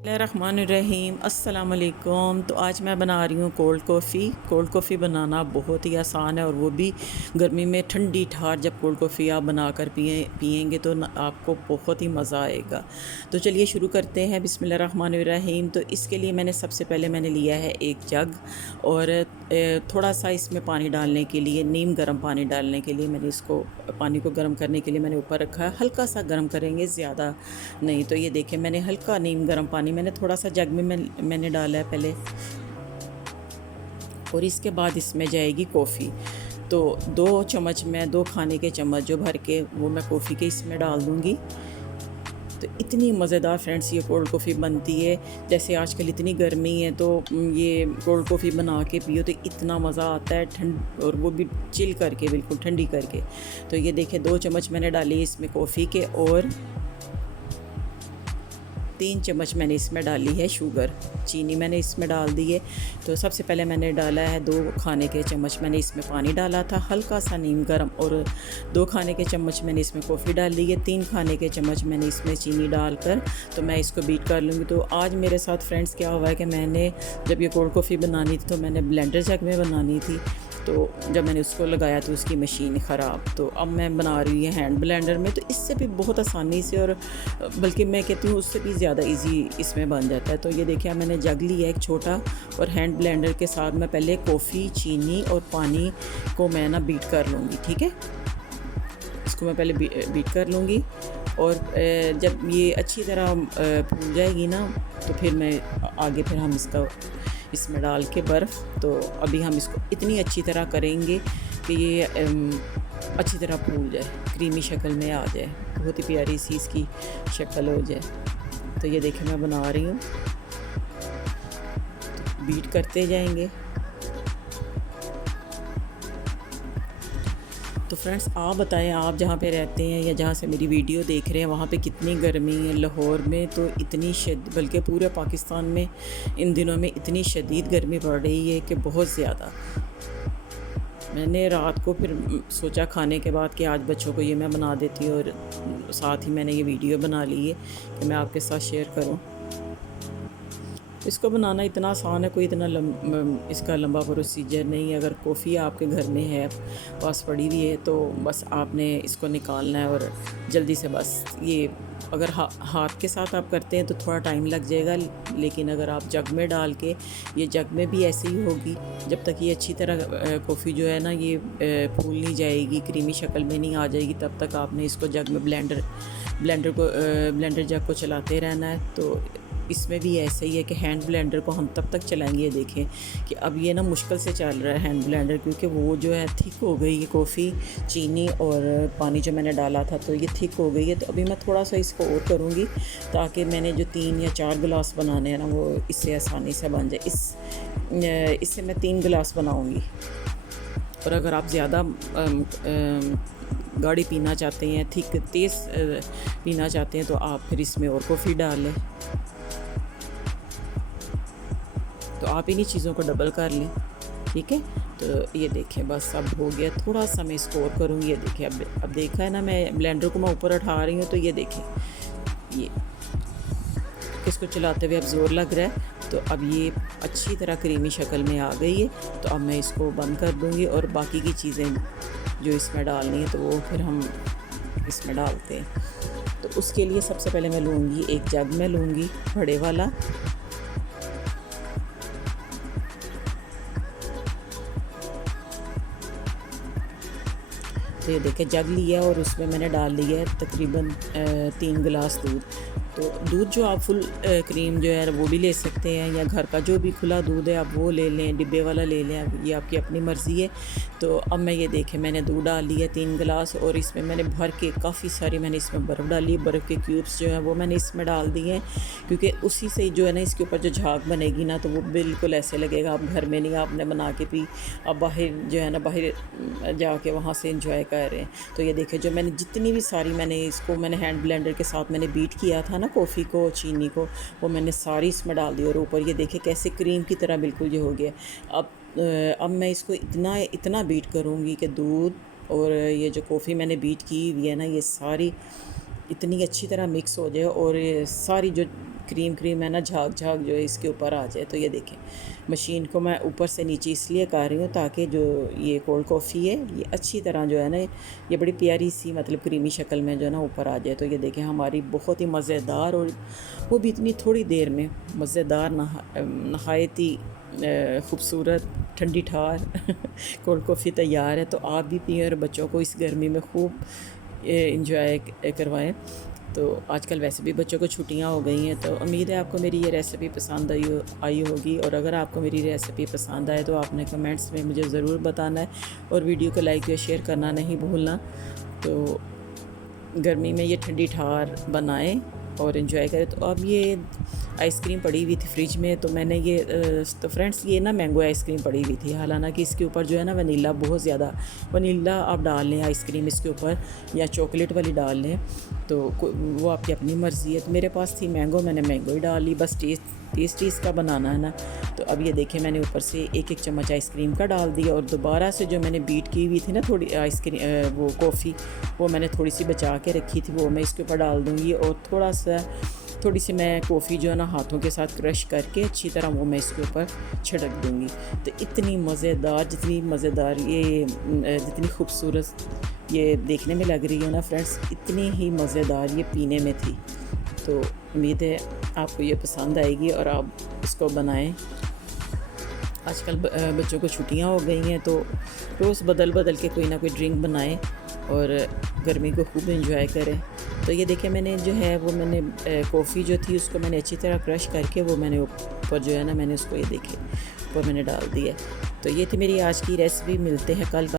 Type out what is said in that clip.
रहमान अस्सलाम वालेकुम। तो आज मैं बना रही हूँ कोल्ड कॉफ़ी बनाना बहुत ही आसान है, और वो भी गर्मी में ठंडी ठार। जब कोल्ड कॉफ़ी आप बनाकर पिएंगे तो आपको बहुत ही मज़ा आएगा। तो चलिए शुरू करते हैं। बिस्मिल्लाहिर्रहमानिर्रहीम। तो इसके लिए सबसे पहले मैंने लिया है एक जग, और थोड़ा सा इसमें पानी डालने के लिए, नीम गर्म पानी डालने के लिए मैंने इसको, पानी को गर्म करने के लिए मैंने ऊपर रखा है। हल्का सा गर्म करेंगे, ज़्यादा नहीं। तो ये देखिए, मैंने हल्का नीम गर्म पानी मैंने थोड़ा सा जग में मैंने डाला है पहले, और इसके बाद इसमें जाएगी कॉफ़ी। तो 2 चम्मच, मैं 2 खाने के चम्मच जो भर के वो मैं कॉफ़ी के इसमें डाल दूँगी। तो इतनी मज़ेदार फ्रेंड्स ये कोल्ड कॉफ़ी बनती है। जैसे आजकल इतनी गर्मी है, तो ये कोल्ड कॉफ़ी बना के पियो तो इतना मज़ा आता है, ठंड, और वो भी चिल करके, बिल्कुल ठंडी करके। तो ये देखिए 2 चम्मच मैंने डाली इसमें कॉफ़ी के, और 3 चम्मच मैंने इसमें डाली है शुगर, चीनी मैंने इसमें डाल दी है। तो सबसे पहले मैंने डाला है 2 खाने के चम्मच मैंने इसमें पानी डाला था, हल्का सा नीम गर्म, और 2 खाने के चम्मच मैंने इसमें कॉफ़ी डाल दी है। 3 खाने के चम्मच मैंने इसमें चीनी डालकर तो मैं इसको बीट कर लूँगी। तो आज मेरे साथ फ्रेंड्स क्या हुआ है कि मैंने जब ये कोल्ड कॉफ़ी बनानी थी तो मैंने ब्लेंडर जग में बनानी थी। तो जब मैंने उसको लगाया तो उसकी मशीन ख़राब। तो अब मैं बना रही हूँ हैंड ब्लेंडर में। तो इससे भी बहुत आसानी से, और बल्कि मैं कहती हूँ उससे भी ज़्यादा इजी इसमें बन जाता है। तो ये देखिए, मैंने जग लिया एक छोटा, और हैंड ब्लेंडर के साथ मैं पहले कॉफ़ी, चीनी और पानी को मैं बीट कर लूँगी। ठीक है, इसको मैं पहले बीट कर लूँगी, और जब ये अच्छी तरह फूल जाएगी ना, तो फिर मैं आगे फिर हम इसमें डाल के बर्फ़। तो अभी हम इसको इतनी अच्छी तरह करेंगे कि ये अच्छी तरह फूल जाए, क्रीमी शक्ल में आ जाए, बहुत ही प्यारी सी इसकी शक्ल हो जाए। तो ये देखिए मैं बना रही हूँ, तो बीट करते जाएंगे। तो फ्रेंड्स, आप बताएं, आप जहाँ पे रहते हैं या जहाँ से मेरी वीडियो देख रहे हैं वहाँ पे कितनी गर्मी है। लाहौर में तो इतनी बल्कि पूरे पाकिस्तान में इन दिनों में इतनी शदीद गर्मी पड़ रही है कि बहुत ज़्यादा। मैंने रात को फिर सोचा खाने के बाद कि आज बच्चों को ये मैं बना देती हूँ, और साथ ही मैंने ये वीडियो बना ली है कि मैं आपके साथ शेयर करूँ। इसको बनाना इतना आसान है, कोई इतना इसका लंबा प्रोसीजर नहीं है। अगर कॉफ़ी आपके घर में है, पास पड़ी हुई है, तो बस आपने इसको निकालना है, और जल्दी से बस ये, अगर हाथ के साथ आप करते हैं तो थोड़ा टाइम लग जाएगा, लेकिन अगर आप जग में डाल के, ये जग में भी ऐसे ही होगी जब तक ये अच्छी तरह कॉफ़ी जो है ना ये फूल नहीं जाएगी, क्रीमी शक्ल में नहीं आ जाएगी, तब तक आपने इसको जग में ब्लेंडर जग को चलाते रहना है। तो इसमें भी ऐसे ही है कि हैंड ब्लेंडर को हम तब तक चलाएंगे। ये देखें कि अब ये मुश्किल से चल रहा है हैंड ब्लेंडर, क्योंकि वो जो है थिक हो गई है, कॉफ़ी, चीनी और पानी जो मैंने डाला था, तो ये थिक हो गई है। तो अभी मैं थोड़ा सा इसको और करूँगी, ताकि मैंने जो 3 या 4 गिलास बनाने हैं ना, वो इससे आसानी से बन जाए। इससे मैं 3 गिलास बनाऊँगी। और अगर आप ज़्यादा गाढ़ी पीना चाहते हैं, थिक तेज़ पीना चाहते हैं, तो आप फिर इसमें और कॉफ़ी डाल लें। तो आप इन्हीं चीज़ों को डबल कर लें। ठीक है, तो ये देखें बस अब हो गया। थोड़ा सा मैं इसको और करूँगी। ये देखें, अब देखा है ना, मैं ब्लेंडर को मैं ऊपर उठा रही हूँ। तो ये देखें, ये इसको चलाते हुए अब ज़ोर लग रहा है। तो अब ये अच्छी तरह क्रीमी शक्ल में आ गई है। तो अब मैं इसको बंद कर दूँगी, और बाकी की चीज़ें जो इसमें डालनी है तो वो फिर हम इसमें डालते हैं। तो उसके लिए सबसे पहले मैं लूँगी एक जग में लूँगी बड़े वाला, तो ये देखिए जग लिया, और उसमें मैंने डाल दिया है तकरीबन 3 गिलास दूध। तो दूध जो आप फुल क्रीम जो है वो भी ले सकते हैं, या घर का जो भी खुला दूध है आप वो ले लें, डिब्बे वाला ले लें, ये आपकी अपनी मर्ज़ी है। तो अब मैं ये देखें, मैंने दूध डाल लिया 3 गिलास, और इसमें मैंने भर के काफ़ी सारी मैंने इसमें बर्फ़ डाली। बर्फ़ के क्यूब्स जो हैं वो मैंने इसमें डाल दिए हैं, क्योंकि उसी से जो है ना इसके ऊपर जो झाग बनेगी ना, तो वो बिल्कुल ऐसे लगेगा आप घर में नहीं आपने बना के पी, अब बाहर जो है ना, बाहर जाके वहाँ से इंजॉय कर रहे हैं। तो ये देखिए, जो मैंने जितनी भी सारी मैंने हैंड ब्लेंडर के साथ मैंने बीट किया था ना कॉफ़ी को, चीनी को, वो मैंने सारी इसमें डाल दी, और ऊपर ये देखिए कैसे क्रीम की तरह बिल्कुल जो हो गया। अब मैं इसको इतना बीट करूँगी कि दूध और ये जो कॉफ़ी मैंने बीट की हुई है ना, ये सारी इतनी अच्छी तरह मिक्स हो जाए और ये सारी जो क्रीम है ना, झाग झाग जो है इसके ऊपर आ जाए। तो ये देखें, मशीन को मैं ऊपर से नीचे इसलिए कर रही हूँ ताकि जो ये कोल्ड कॉफ़ी है ये अच्छी तरह जो है ना, ये बड़ी प्यारी सी मतलब क्रीमी शक्ल में जो है ना ऊपर आ जाए। तो ये देखें हमारी बहुत ही मज़ेदार, और वो भी इतनी थोड़ी देर में मज़ेदार, नहायत ही ख़ूबसूरत ठंडी ठार कोल्ड कॉफ़ी तैयार है। तो आप भी पिएं और बच्चों को इस गर्मी में खूब इंजॉय करवाएं। तो आजकल वैसे भी बच्चों को छुट्टियां हो गई हैं, तो उम्मीद है आपको मेरी ये रेसिपी पसंद आई होगी। और अगर आपको मेरी रेसिपी पसंद आए तो आपने कमेंट्स में मुझे ज़रूर बताना है, और वीडियो को लाइक या शेयर करना नहीं भूलना। तो गर्मी में ये ठंडी ठार बनाएं और इन्जॉय करें। तो अब ये आइसक्रीम पड़ी हुई थी फ्रिज में, तो मैंने ये तो फ्रेंड्स ये ना मैंगो आइसक्रीम पड़ी हुई थी। हालांकि इसके ऊपर जो है ना वनीला, बहुत ज़्यादा वनीला आप डाल लें आइसक्रीम इसके ऊपर, या चॉकलेट वाली डाल लें, तो वो आपकी अपनी मर्ज़ी है। तो मेरे पास थी मैंगो, मैंने मैंगो ही डाल ली। बस टेस्ट इसका बनाना है ना। तो अब ये देखें मैंने ऊपर से एक चम्मच आइसक्रीम का डाल दिया, और दोबारा से जो मैंने बीट की हुई थी ना थोड़ी आइसक्रीम, वो कॉफ़ी, वो मैंने थोड़ी सी बचा के रखी थी, वो मैं इसके ऊपर डाल दूँगी। और थोड़ी सी मैं कॉफ़ी जो है ना हाथों के साथ क्रश करके अच्छी तरह वो मैं इसके ऊपर छिड़क दूँगी। तो इतनी मज़ेदार, जितनी खूबसूरत ये देखने में लग रही है ना फ्रेंड्स, इतनी ही मज़ेदार ये पीने में थी। तो उम्मीद है आपको ये पसंद आएगी और आप इसको बनाएं। आजकल बच्चों को छुट्टियां हो गई हैं, तो रोज़ बदल के कोई ना कोई ड्रिंक बनाएं और गर्मी को खूब एंजॉय करें। तो ये देखिए मैंने जो है वो मैंने कॉफ़ी जो थी उसको मैंने अच्छी तरह क्रश करके वो मैंने ऊपर जो है ना मैंने उसको ये देखे ऊपर मैंने डाल दिया। तो ये थी मेरी आज की रेसिपी। मिलते हैं कल।